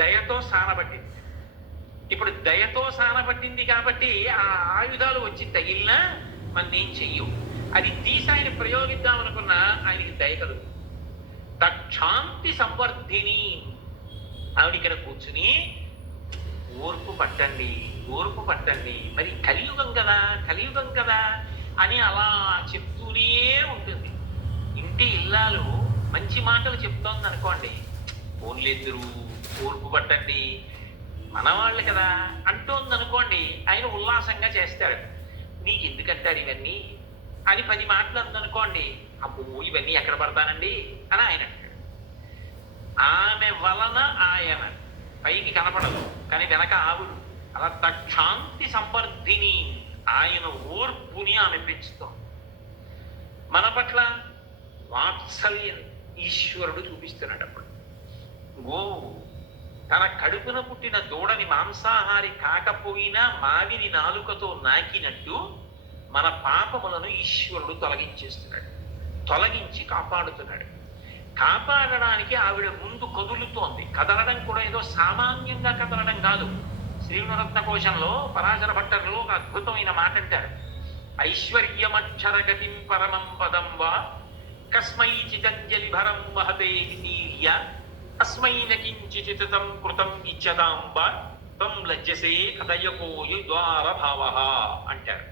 దయతో సానబట్టింది. ఇప్పుడు దయతో సానబట్టింది కాబట్టి ఆ ఆయుధాలు వచ్చి తగిలినా మన్నేం చెయ్యవు. అది తీసి ఆయన ప్రయోగిద్దాం అనుకున్నా ఆయనకి దయ కలుగుతుంది. తక్షాంతి సంవర్ధిని, ఆవిడ ఇక్కడ కూర్చుని ఓర్పు పట్టండి, ఓర్పు పట్టండి, మరి కలియుగం కదా అని అలా చెప్తూనే ఉంటుంది. ఇంటి ఇల్లాలు మంచి మాటలు చెప్తోంది అనుకోండి, ఫోన్లేద్దరు, ఓర్పు పట్టండి, మనవాళ్ళు కదా అంటోంది అనుకోండి, ఆయన ఉల్లాసంగా చేస్తాడు. నీకు ఎందుకంటారు ఇవన్నీ అని 10 మాటలు అందనుకోండి, అబ్బో ఇవన్నీ ఎక్కడ పడతానండి అని ఆయన అంటాడు. ఆమె వలన ఆయన పైకి కనపడదు కానీ వెనక ఆవుడు. అలా తక్షాంతి సంవర్ధిని, ఆయన ఓర్పుని ఆమె పెంచుతాం. మన పట్ల వాత్సల్యం ఈశ్వరుడు చూపిస్తున్నాడు. అప్పుడు గోవు తన కడుపున పుట్టిన దూడని మాంసాహారి కాకపోయినా మావిని నాలుకతో నాకినట్టు మన పాపములను ఈశ్వరుడు తొలగించేస్తున్నాడు, తొలగించి కాపాడుతున్నాడు. కాపాడడానికి ఆవిడ ముందు కదులుతోంది. కదలడం కూడా ఏదో సామాన్యంగా కదలడం కాదు. శ్రీనురత్న కోశంలో పరాశర భట్టర్లో ఒక అద్భుతమైన మాట అంటారు. ఐశ్వర్యమక్షరగతిం పరమం పదం వా కస్మై చిదంజలి భరం వహతే నీర్య అస్మై నకించితం కృతం ఇచ్చదాంబ తం లజ్జసే కథయకోయు ద్వార భావ అంటారు.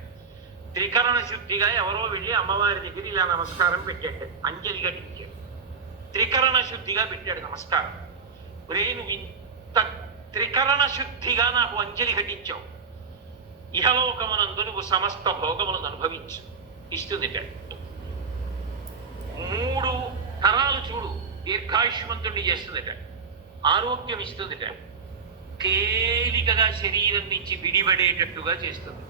త్రికరణ శుద్ధిగా ఎవరో వెళ్ళి అమ్మవారి దగ్గర ఇలా నమస్కారం పెట్టాడు, అంజలి ఘటించాడు. త్రికరణ శుద్ధిగా పెట్టాడు నమస్కారం. నువ్వు ఇంత త్రికరణ శుద్ధిగా నాకు అంజలి ఘటించావు, ఇహలోకమునందు నువ్వు సమస్త భోగములను అనుభవించు ఇస్తుంది. 3 తరాలు చూడు, దీర్ఘాయుష్మంతుడిని చేస్తుందట, ఆరోగ్యం ఇస్తుందిట, తేలికగా శరీరం నుంచి విడిపడేటట్టుగా చేస్తుంది.